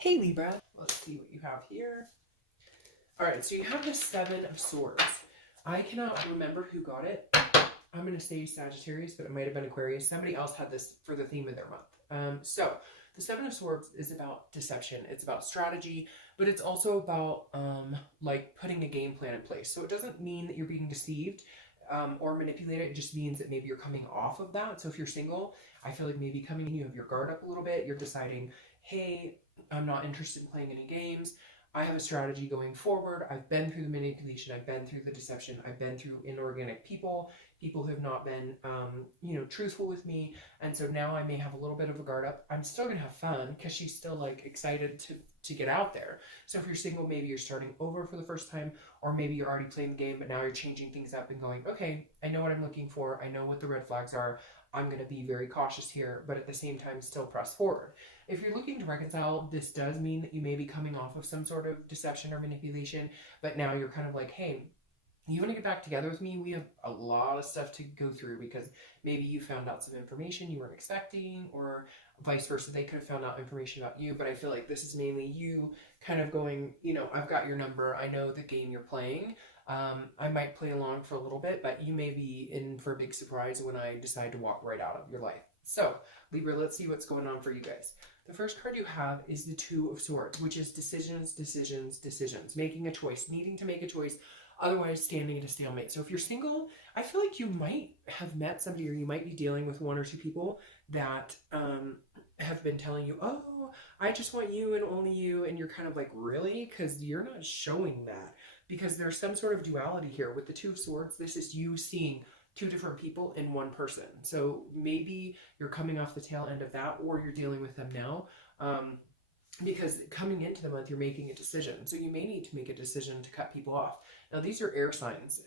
Hey Libra, let's see what you have here. All right, so you have the Seven of Swords. I cannot remember who got it. I'm going to say Sagittarius, but it might have been Aquarius. Somebody else had this for the theme of their month. So the Seven of Swords is about deception. It's about strategy, but it's also about like putting a game plan in place. So it doesn't mean that you're being deceived or manipulated. It just means that maybe you're coming off of that. So if you're single, I feel like maybe coming in, you have your guard up a little bit. You're deciding, hey, I'm not interested in playing any games. I have a strategy going forward. I've been through the manipulation. I've been through the deception. I've been through inorganic people who have not been, truthful with me. And so now I may have a little bit of a guard up. I'm still going to have fun because she's still like excited to get out there. So if you're single, maybe you're starting over for the first time, or maybe you're already playing the game, but now you're changing things up and going, okay, I know what I'm looking for. I know what the red flags are. I'm going to be very cautious here, but at the same time, still press forward. If you're looking to reconcile, this does mean that you may be coming off of some sort of deception or manipulation, but now you're kind of like, hey, you want to get back together with me? We have a lot of stuff to go through because maybe you found out some information you weren't expecting, or vice versa. They could have found out information about you, but I feel like this is mainly you kind of going, I've got your number. I know the game you're playing. I might play along for a little bit, but you may be in for a big surprise when I decide to walk right out of your life. So, Libra, let's see what's going on for you guys. The first card you have is the Two of Swords, which is decisions, decisions, decisions. Making a choice, needing to make a choice, otherwise standing at a stalemate. So if you're single, I feel like you might have met somebody, or you might be dealing with one or two people that have been telling you, oh, I just want you and only you. And you're kind of like, really? Because you're not showing that. Because there's some sort of duality here. With the Two of Swords, this is you seeing two different people in one person. So maybe you're coming off the tail end of that, or you're dealing with them now. Because coming into the month, you're making a decision. So you may need to make a decision to cut people off. Now, these are air signs.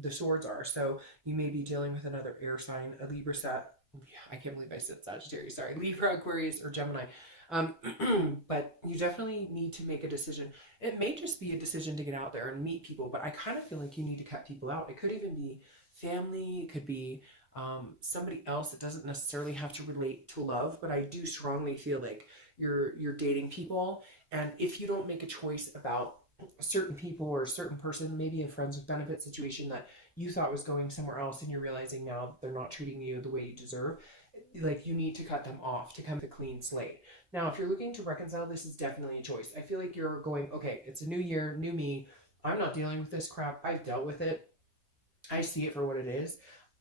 The swords are. So you may be dealing with another air sign, a Libra, I can't believe I said Sagittarius, sorry, Libra, Aquarius, or Gemini. But you definitely need to make a decision. It may just be a decision to get out there and meet people, but I kind of feel like you need to cut people out. It could even be family. It could be somebody else. It doesn't necessarily have to relate to love, but I do strongly feel like you're dating people, and if you don't make a choice about certain people or a certain person, maybe a friends with benefit situation that you thought was going somewhere else, and you're realizing now they're not treating you the way you deserve, like you need to cut them off to come with a clean slate. Now, if you're looking to reconcile, this is definitely a choice. I feel like you're going, okay, it's a new year, new me. I'm not dealing with this crap. I've dealt with it. I see it for what it is.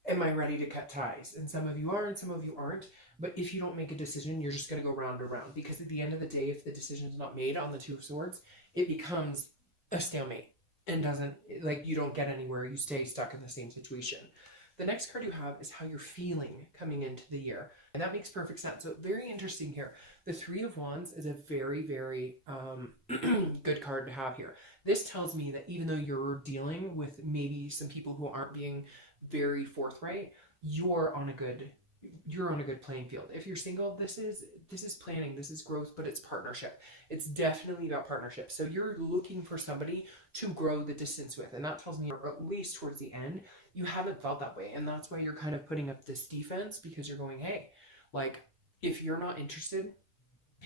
Am I ready to cut ties? And some of you are, and some of you aren't. But if you don't make a decision, you're just going to go round and round. Because at the end of the day, if the decision is not made on the Two of Swords, it becomes a stalemate and doesn't, like, you don't get anywhere. You stay stuck in the same situation. The next card you have is how you're feeling coming into the year. And that makes perfect sense. So very interesting here. The Three of Wands is a very, very good card to have here. This tells me that even though you're dealing with maybe some people who aren't being very forthright, you're on a good playing field. If you're single, this is planning, this is growth, but it's partnership. It's definitely about partnership. So you're looking for somebody to grow the distance with, and that tells me, or at least towards the end, you haven't felt that way, and that's why you're kind of putting up this defense, because you're going, hey, like, if you're not interested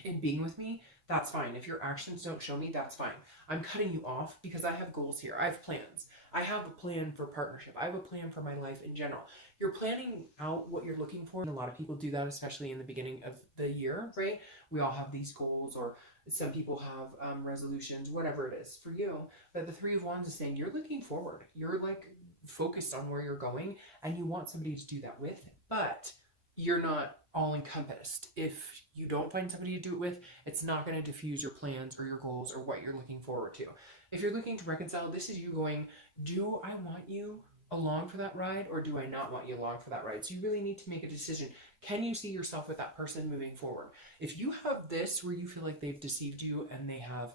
in being with me, that's fine. If your actions don't show me, that's fine. I'm cutting you off because I have goals here. I have plans. I have a plan for partnership. I have a plan for my life in general. You're planning out what you're looking for. And a lot of people do that, especially in the beginning of the year, right? We all have these goals, or some people have resolutions, whatever it is for you. But the Three of Wands is saying you're looking forward. You're like focused on where you're going, and you want somebody to do that with, but you're not all encompassed. If you don't find somebody to do it with, it's not going to diffuse your plans or your goals or what you're looking forward to. If you're looking to reconcile, this is you going, do I want you along for that ride, or do I not want you along for that ride? So you really need to make a decision. Can you see yourself with that person moving forward? If you have this where you feel like they've deceived you and they have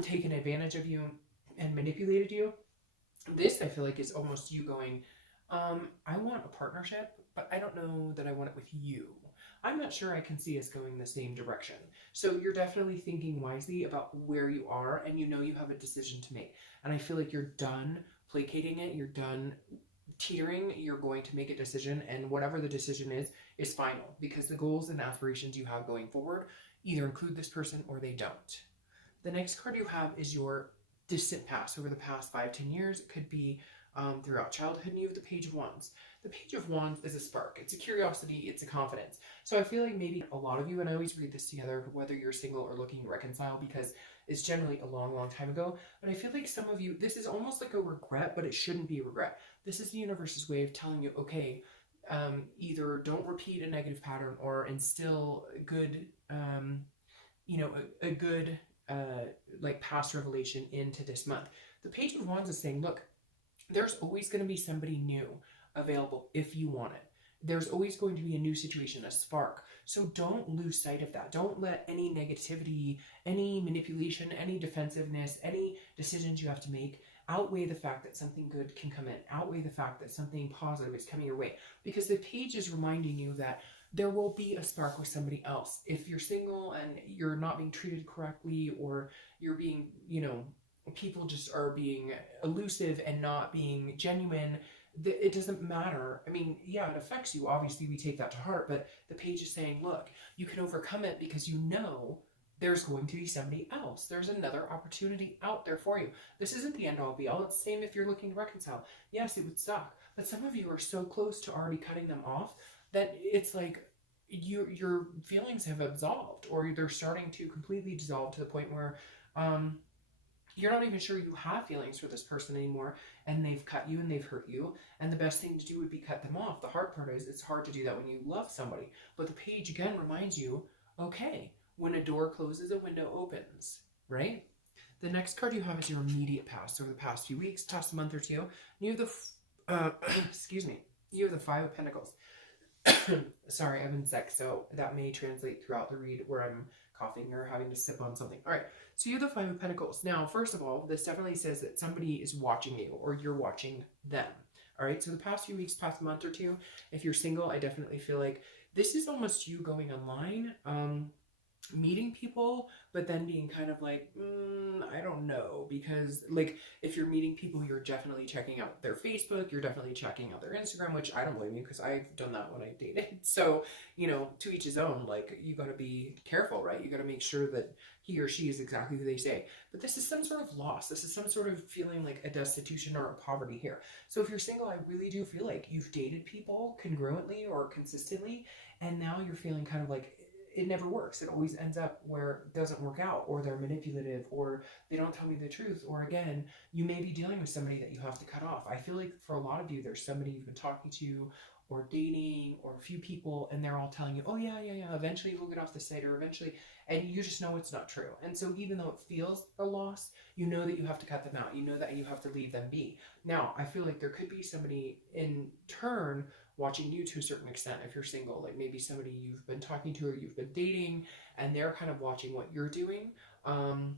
taken advantage of you and manipulated you, this I feel like is almost you going, I want a partnership, but I don't know that I want it with you. I'm not sure I can see us going the same direction. So you're definitely thinking wisely about where you are, and you know you have a decision to make. And I feel like you're done placating it. You're done teetering. You're going to make a decision, and whatever the decision is final, because the goals and aspirations you have going forward, either include this person or they don't. The next card you have is your distant past, over the past 5-10 years. It could be throughout childhood. And you have the Page of Wands. The Page of Wands is a spark. It's a curiosity. It's a confidence. So I feel like maybe a lot of you, and I always read this together, whether you're single or looking to reconcile, because it's generally a long, long time ago. But I feel like some of you, this is almost like a regret, but it shouldn't be a regret. This is the universe's way of telling you, okay, either don't repeat a negative pattern or instill good, a good like past revelation into this month. The Page of Wands is saying, look, there's always going to be somebody new available if you want it. There's always going to be a new situation, a spark. So don't lose sight of that. Don't let any negativity, any manipulation, any defensiveness, any decisions you have to make outweigh the fact that something good can come in, outweigh the fact that something positive is coming your way. Because the page is reminding you that there will be a spark with somebody else. If you're single and you're not being treated correctly, or you're being, people just are being elusive and not being genuine, it doesn't matter. I mean, yeah, it affects you. Obviously, we take that to heart, but the page is saying, look, you can overcome it because you know there's going to be somebody else. There's another opportunity out there for you. This isn't the end all be all. It's the same if you're looking to reconcile. Yes, it would suck, but some of you are so close to already cutting them off that it's like your feelings have absolved, or they're starting to completely dissolve to the point where you're not even sure you have feelings for this person anymore, and they've cut you and they've hurt you, and the best thing to do would be cut them off. The hard part is it's hard to do that when you love somebody. But the page again reminds you, okay, when a door closes, a window opens, right? The next card you have is your immediate past, over the past few weeks, past month or two. You have the, excuse me, you have the Five of Pentacles. Sorry, I've been sick, so that may translate throughout the read where I'm coughing or having to sip on something. All right, so you have the Five of Pentacles. Now, first of all, this definitely says that somebody is watching you, or you're watching them. All right, so the past few weeks, past month or two, if you're single, I definitely feel like this is almost you going online, meeting people, but then being kind of like, I don't know, because like if you're meeting people, you're definitely checking out their Facebook, you're definitely checking out their Instagram, which I don't blame you because I've done that when I dated. So, to each his own. Like, you got to be careful, right? You got to make sure that he or she is exactly who they say. But this is some sort of loss. This is some sort of feeling like a destitution or a poverty here. So if you're single, I really do feel like you've dated people congruently or consistently, and now you're feeling kind of like it never works. It always ends up where it doesn't work out, or they're manipulative, or they don't tell me the truth, or again, you may be dealing with somebody that you have to cut off. I feel like for a lot of you, there's somebody you've been talking to or dating, or a few people, and they're all telling you, oh yeah, eventually we'll get off the site, or eventually, and you just know it's not true. And so even though it feels a loss, you know that you have to cut them out. You know that you have to leave them be. Now, I feel like there could be somebody in turn watching you to a certain extent if you're single, like maybe somebody you've been talking to or you've been dating, and they're kind of watching what you're doing, and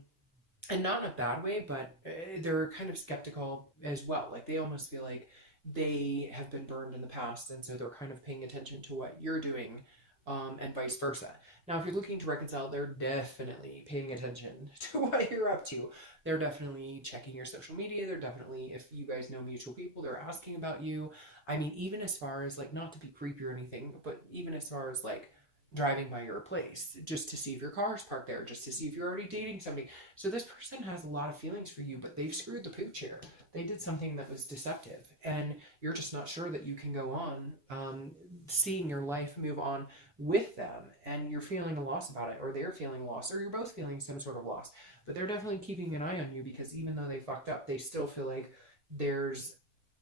not in a bad way, but they're kind of skeptical as well. Like they almost feel like they have been burned in the past, and so they're kind of paying attention to what you're doing, and vice versa. Now, if you're looking to reconcile, they're definitely paying attention to what you're up to. They're definitely checking your social media. They're definitely, if you guys know mutual people, they're asking about you. I mean, even as far as like, not to be creepy or anything, but even as far as like driving by your place just to see if your car's parked there, just to see if you're already dating somebody. So this person has a lot of feelings for you, but they've screwed the pooch here. They did something that was deceptive, and you're just not sure that you can go on seeing your life move on with them, and you're feeling a loss about it, or they're feeling a loss, or you're both feeling some sort of loss. But they're definitely keeping an eye on you, because even though they fucked up, they still feel like there's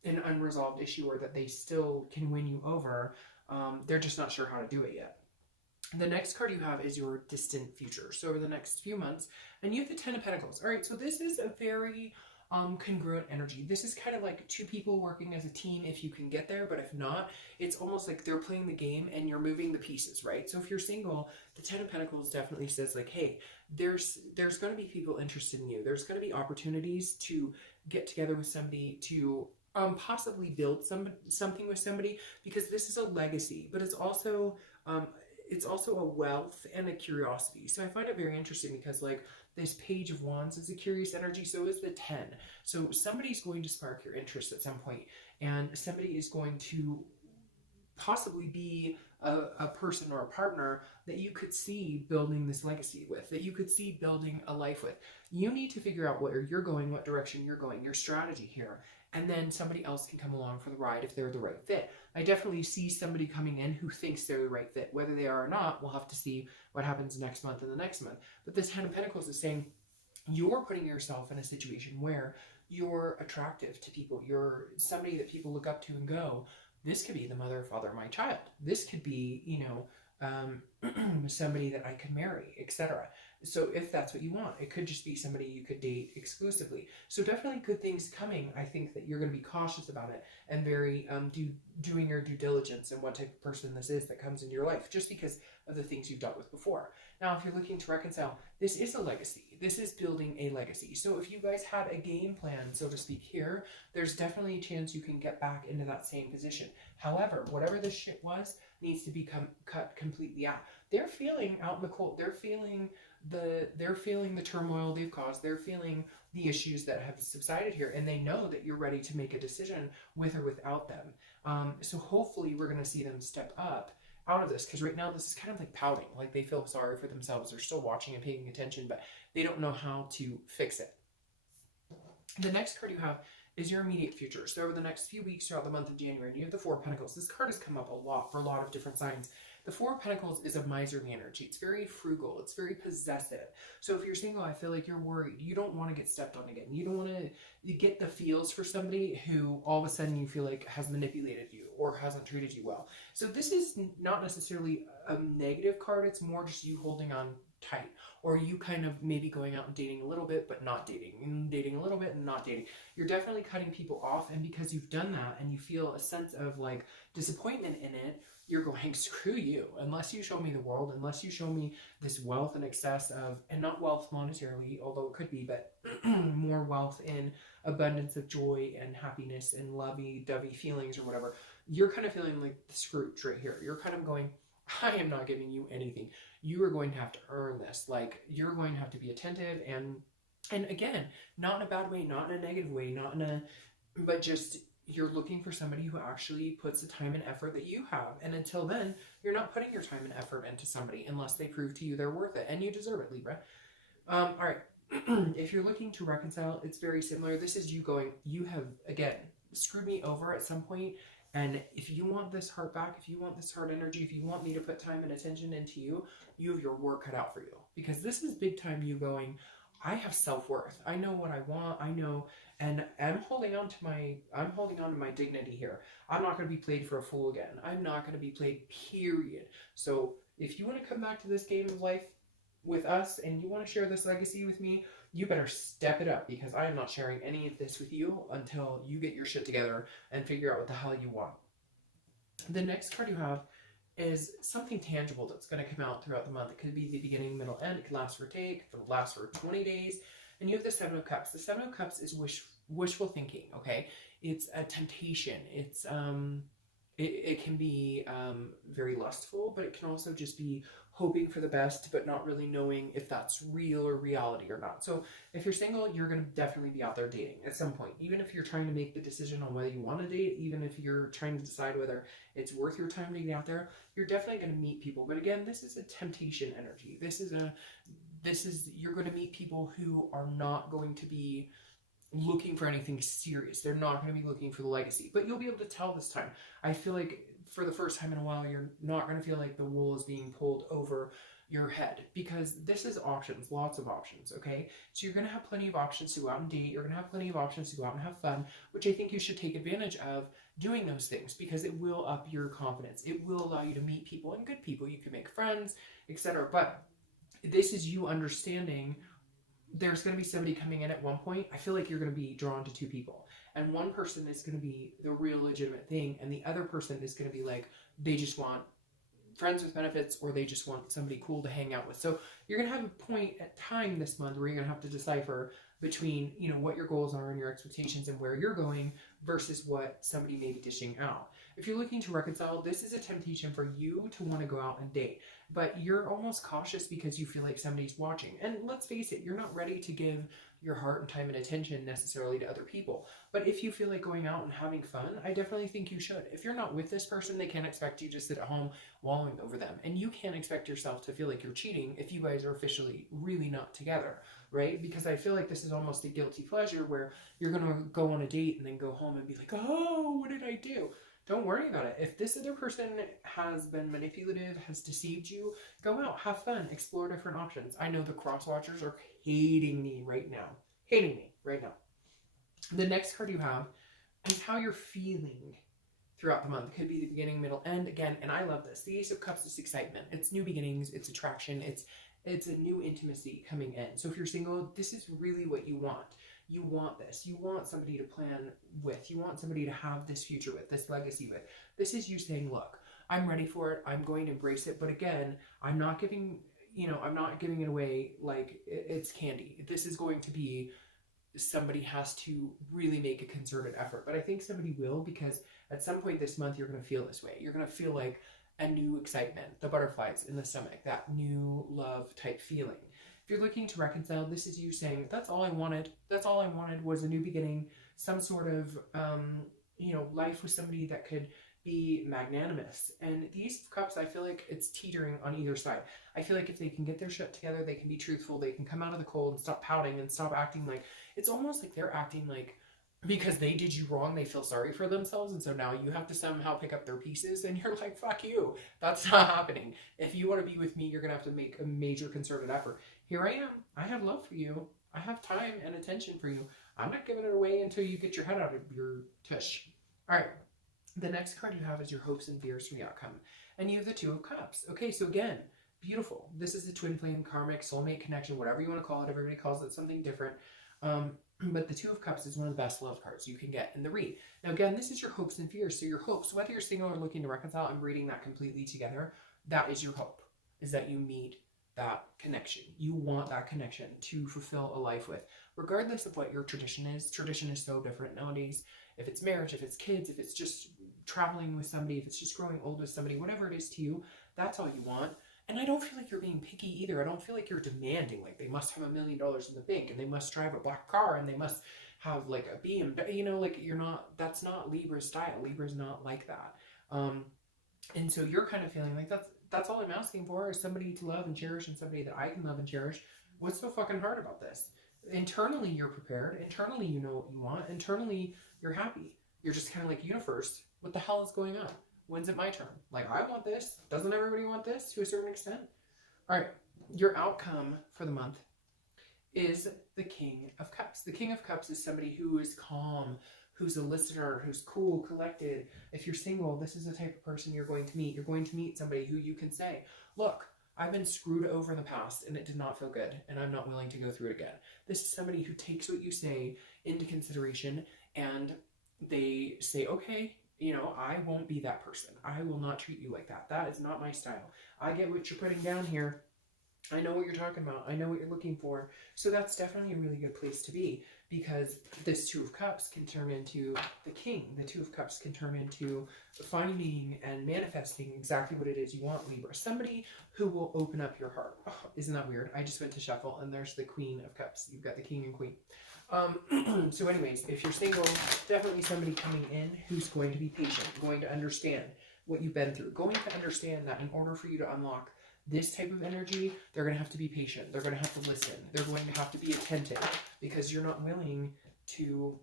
an unresolved issue, or that they still can win you over. They're just not sure how to do it yet. The next card you have is your distant future. So over the next few months, and you have the Ten of Pentacles. All right, so this is a very congruent energy. This is kind of like two people working as a team if you can get there, but if not, it's almost like they're playing the game and you're moving the pieces, right? So if you're single, the Ten of Pentacles definitely says like, hey, there's going to be people interested in you. There's going to be opportunities to get together with somebody, to possibly build something with somebody, because this is a legacy, but it's also a wealth and a curiosity. So I find it very interesting because like this Page of Wands is a curious energy, so is the 10. So somebody's going to spark your interest at some point, and somebody is going to possibly be a person or a partner that you could see building this legacy with, that you could see building a life with. You need to figure out where you're going, what direction you're going, your strategy here, and then somebody else can come along for the ride if they're the right fit. I definitely see somebody coming in who thinks they're the right fit. Whether they are or not, we'll have to see what happens next month and the next month. But this Ten of Pentacles is saying you're putting yourself in a situation where you're attractive to people. You're somebody that people look up to and go, this could be the mother or father of my child. This could be, you know, somebody that I could marry, etc. So if that's what you want, it could just be somebody you could date exclusively. So definitely good things coming. I think that you're going to be cautious about it and very doing your due diligence and what type of person this is that comes into your life, just because of the things you've dealt with before. Now, if you're looking to reconcile, this is a legacy. This is building a legacy. So if you guys had a game plan, so to speak, here, there's definitely a chance you can get back into that same position. However, whatever this shit was needs to become cut completely out. They're feeling out in the cold. They're feeling the turmoil they've caused. They're feeling the issues that have subsided here, and they know that you're ready to make a decision with or without them. So hopefully we're going to see them step up out of this, because right now this is kind of like pouting, like they feel sorry for themselves. They're still watching and paying attention, but they don't know how to fix it. The next card you have is your immediate future. So over the next few weeks throughout the month of January, and you have the Four of Pentacles. This card has come up a lot for a lot of different signs. The Four of Pentacles is a miserly energy. It's very frugal. It's very possessive. So if you're single, I feel like you're worried. You don't want to get stepped on again. You don't want to get the feels for somebody who all of a sudden you feel like has manipulated you or hasn't treated you well. So this is not necessarily a negative card. It's more just you holding on tight, or you kind of maybe going out and dating a little bit but not dating, and dating a little bit and not dating. You're definitely cutting people off, and because you've done that and you feel a sense of like disappointment in it, you're going, screw you, unless you show me the world, unless you show me this wealth in excess of, and not wealth monetarily, although it could be, but more wealth in abundance of joy and happiness and lovey-dovey feelings or whatever. You're kind of feeling like the Scrooge right here. You're kind of going, I am not giving you anything. You are going to have to earn this. Like, you're going to have to be attentive, and again, not in a bad way, not in a negative way, not in a, but just you're looking for somebody who actually puts the time and effort that you have. And until then, you're not putting your time and effort into somebody unless they prove to you they're worth it, and you deserve it, Libra. All right. If you're looking to reconcile, it's very similar. This is you going, you have, again, screwed me over at some point. And if you want this heart back, if you want this heart energy, if you want me to put time and attention into you, you have your work cut out for you. Because this is big time you going, I have self-worth. I know what I want. I know, and I'm holding on to my dignity here. I'm not going to be played for a fool again. I'm not going to be played, period. So if you want to come back to this game of life with us and you want to share this legacy with me, you better step it up, because I am not sharing any of this with you until you get your shit together and figure out what the hell you want. The next card you have is something tangible that's going to come out throughout the month. It could be the beginning, middle, end. It could last for a day. It could last for 20 days. And you have the Seven of Cups. The Seven of Cups is wishful thinking, okay? It's a temptation. It's it can be very lustful, but it can also just be hoping for the best, but not really knowing if that's real or reality or not. So if you're single, you're going to definitely be out there dating at some point. Even if you're trying to make the decision on whether you want to date, even if you're trying to decide whether it's worth your time to get out there, you're definitely going to meet people. But again, this is a temptation energy. You're going to meet people who are not going to be looking for anything serious. They're not going to be looking for the legacy, but you'll be able to tell this time. I feel like for the first time in a while, you're not going to feel like the wool is being pulled over your head, because this is options, lots of options, okay? So you're going to have plenty of options to go out and date. You're going to have plenty of options to go out and have fun, which I think you should take advantage of doing those things, because it will up your confidence. It will allow you to meet people, and good people. You can make friends, etc. But this is you understanding there's going to be somebody coming in at one point. I feel like you're going to be drawn to two people, and one person is going to be the real legitimate thing, and the other person is going to be like, they just want friends with benefits, or they just want somebody cool to hang out with. So you're going to have a point at time this month where you're going to have to decipher between, you know, what your goals are and your expectations and where you're going versus what somebody may be dishing out. If you're looking to reconcile, this is a temptation for you to want to go out and date, but you're almost cautious because you feel like somebody's watching. And let's face it, you're not ready to give your heart and time and attention necessarily to other people. But if you feel like going out and having fun, I definitely think you should. If you're not with this person, they can't expect you to sit at home wallowing over them. And you can't expect yourself to feel like you're cheating if you guys are officially really not together, right? Because I feel like this is almost a guilty pleasure where you're going to go on a date and then go home and be like, oh, what did I do? Don't worry about it. If this other person has been manipulative, has deceived you, go out, have fun, explore different options. I know the cross watchers are hating me right now. Hating me right now. The next card you have is how you're feeling throughout the month. It could be the beginning, middle, end. Again, and I love this. The Ace of Cups is excitement. It's new beginnings. It's attraction. It's a new intimacy coming in. So if you're single, this is really what you want. You want this. You want somebody to plan with. You want somebody to have this future with, this legacy with. This is you saying, look, I'm ready for it. I'm going to embrace it. But again, I'm not giving it away like it's candy. This is going to be, somebody has to really make a concerted effort. But I think somebody will, because at some point this month, you're going to feel this way. You're going to feel like a new excitement, the butterflies in the stomach, that new love type feeling. If you're looking to reconcile, this is you saying, that's all I wanted. That's all I wanted was a new beginning, some sort of, life with somebody that could be magnanimous. And the Ace of Cups, I feel like it's teetering on either side. I feel like if they can get their shit together, they can be truthful, they can come out of the cold and stop pouting and stop acting like, it's almost like they're acting like, because they did you wrong, they feel sorry for themselves, and so now you have to somehow pick up their pieces, and you're like, fuck you. That's not happening. If you want to be with me, you're going to have to make a major concerted effort. Here I am. I have love for you. I have time and attention for you. I'm not giving it away until you get your head out of your tush. All right. The next card you have is your hopes and fears for the outcome. And you have the Two of Cups. Okay, so again, beautiful. This is a twin flame, karmic, soulmate connection, whatever you want to call it. Everybody calls it something different. But the Two of Cups is one of the best love cards you can get in the read. Now, again, this is your hopes and fears. So your hopes, whether you're single or looking to reconcile, I'm reading that completely together. That is your hope, is that you meet that connection. You want that connection to fulfill a life with, regardless of what your tradition is. Tradition is so different nowadays. If it's marriage, if it's kids, if it's just traveling with somebody, if it's just growing old with somebody, whatever it is to you, that's all you want. And I don't feel like you're being picky either. I don't feel like you're demanding, like they must have $1 million in the bank and they must drive a black car and they must have like a BMW, like you're not, that's not Libra's style. Libra's not like that. And so you're kind of feeling like that's all I'm asking for, is somebody to love and cherish, and somebody that I can love and cherish. What's so fucking hard about this? Internally, you're prepared. Internally, you know what you want. Internally, you're happy. You're just kind of like, universe, what the hell is going on? When's it my turn? Like, I want this. Doesn't everybody want this to a certain extent? All right. Your outcome for the month is the King of Cups. The King of Cups is somebody who is calm, who's a listener, who's cool, collected. If you're single, this is the type of person you're going to meet. You're going to meet somebody who you can say, look, I've been screwed over in the past and it did not feel good and I'm not willing to go through it again. This is somebody who takes what you say into consideration and they say, okay, I won't be that person. I will not treat you like that. That is not my style. I get what you're putting down here. I know what you're talking about. I know what you're looking for. So that's definitely a really good place to be, because this Two of Cups can turn into the King. The Two of Cups can turn into finding and manifesting exactly what it is you want, Libra. Somebody who will open up your heart. Oh, isn't that weird? I just went to shuffle and there's the Queen of Cups. You've got the King and Queen. So anyways, if you're single, definitely somebody coming in who's going to be patient, going to understand what you've been through, going to understand that in order for you to unlock this type of energy, they're going to have to be patient. They're going to have to listen. They're going to have to be attentive, because you're not willing to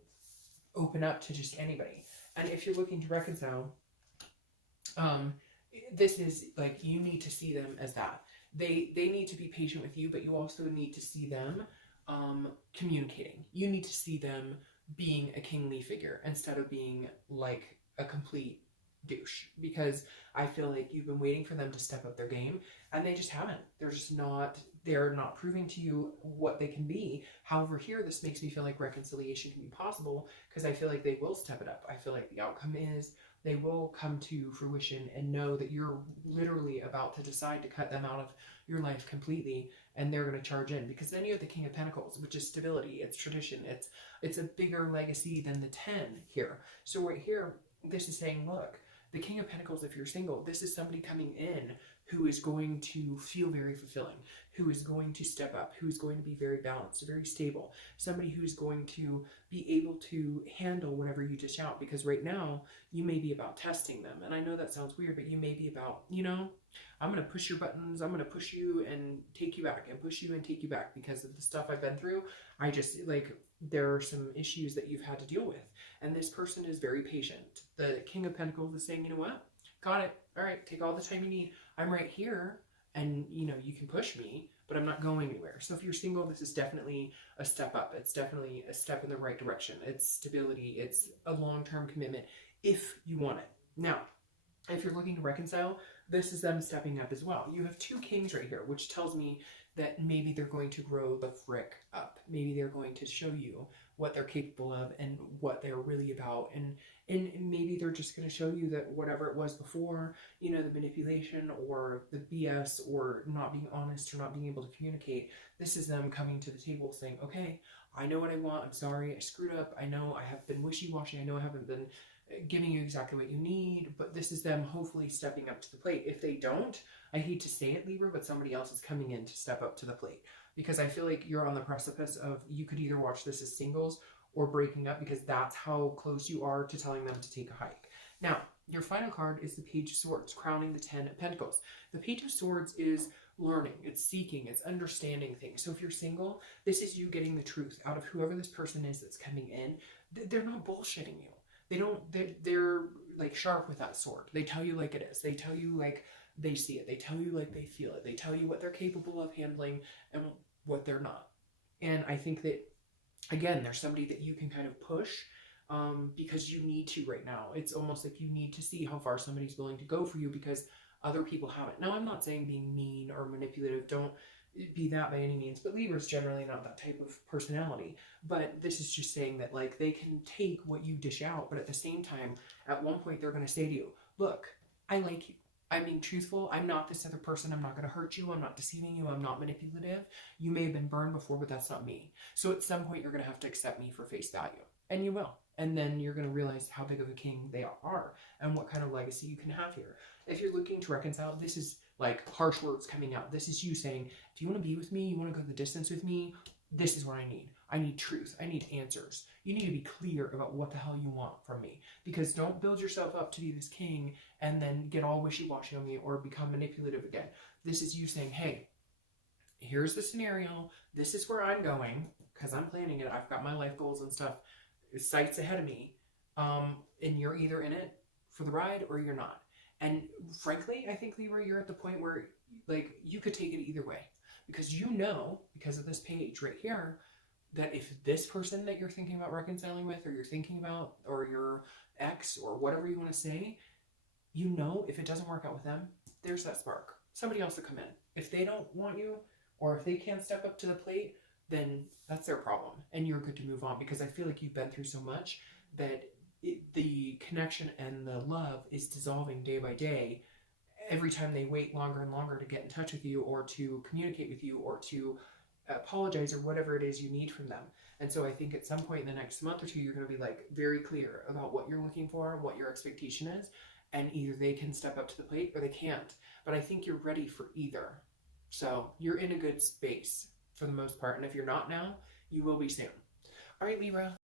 open up to just anybody. And if you're looking to reconcile, this is like, you need to see them as that. They need to be patient with you, but you also need to see them communicating. You need to see them being a kingly figure instead of being like a complete douche, because I feel like you've been waiting for them to step up their game and they just haven't. They're not proving to you what they can be. However, here, this makes me feel like reconciliation can be possible because I feel like they will step it up. I feel like the outcome is they will come to fruition and know that you're literally about to decide to cut them out of your life completely, and they're going to charge in, because then you have the King of Pentacles, which is stability, it's tradition, it's a bigger legacy than the 10 here. So right here, this is saying, look, the King of Pentacles, if you're single, this is somebody coming in who is going to feel very fulfilling, who is going to step up, who is going to be very balanced, very stable, somebody who's going to be able to handle whatever you dish out, because right now you may be about testing them. And I know that sounds weird, but you may be about, you know, I'm going to push your buttons, I'm going to push you and take you back, and push you and take you back because of the stuff I've been through. I just, like, there are some issues that you've had to deal with. And this person is very patient. The King of Pentacles is saying, you know what? Got it. All right, take all the time you need. I'm right here, and, you know, you can push me, but I'm not going anywhere. So if you're single, this is definitely a step up. It's definitely a step in the right direction. It's stability. It's a long-term commitment if you want it. Now, if you're looking to reconcile, this is them stepping up as well. You have 2 kings right here, which tells me that maybe they're going to grow the frick up. Maybe they're going to show you what they're capable of and what they're really about. And maybe they're just going to show you that whatever it was before, you know, the manipulation or the BS or not being honest or not being able to communicate, this is them coming to the table saying, okay, I know what I want. I'm sorry, I screwed up. I know I have been wishy-washy. I know I haven't been giving you exactly what you need, but this is them hopefully stepping up to the plate. If they don't, I hate to say it, Libra, but somebody else is coming in to step up to the plate, because I feel like you're on the precipice of, you could either watch this as singles or breaking up, because that's how close you are to telling them to take a hike. Now, your final card is the Page of Swords, crowning the 10 of Pentacles. The Page of Swords is learning, it's seeking, it's understanding things. So if you're single, this is you getting the truth out of whoever this person is that's coming in. They're not bullshitting you. They're like sharp with that sword. They tell you like it is. They tell you like they see it. They tell you like they feel it. They tell you what they're capable of handling and what they're not. And I think that, again, there's somebody that you can kind of push because you need to right now. It's almost like you need to see how far somebody's willing to go for you because other people haven't. Now, I'm not saying being mean or manipulative. Don't be that by any means, but Libra's generally not that type of personality. But this is just saying that, like, they can take what you dish out, but at the same time, at one point they're going to say to you, look, I like you. I'm being truthful. I'm not this other person. I'm not going to hurt you. I'm not deceiving you. I'm not manipulative. You may have been burned before, but that's not me. So at some point, you're going to have to accept me for face value. And you will. And then you're going to realize how big of a king they are and what kind of legacy you can have here. If you're looking to reconcile, this is like harsh words coming out. This is you saying, if you want to be with me, you want to go the distance with me, this is what I need. I need truth. I need answers. You need to be clear about what the hell you want from me. Because don't build yourself up to be this king and then get all wishy-washy on me or become manipulative again. This is you saying, hey, here's the scenario. This is where I'm going because I'm planning it. I've got my life goals and stuff, sights ahead of me. And you're either in it for the ride or you're not. And frankly, I think, Libra, you're at the point where, like, you could take it either way. Because you know, because of this page right here, that if this person that you're thinking about reconciling with, or you're thinking about, or your ex, or whatever you want to say, you know, if it doesn't work out with them, there's that spark. Somebody else will come in. If they don't want you, or if they can't step up to the plate, then that's their problem. And you're good to move on, because I feel like you've been through so much that the connection and the love is dissolving day by day every time they wait longer and longer to get in touch with you or to communicate with you or to apologize or whatever it is you need from them. And so I think at some point in the next month or two, you're going to be like very clear about what you're looking for, what your expectation is, and either they can step up to the plate or they can't. But I think you're ready for either. So you're in a good space for the most part. And if you're not now, you will be soon. All right, Libra,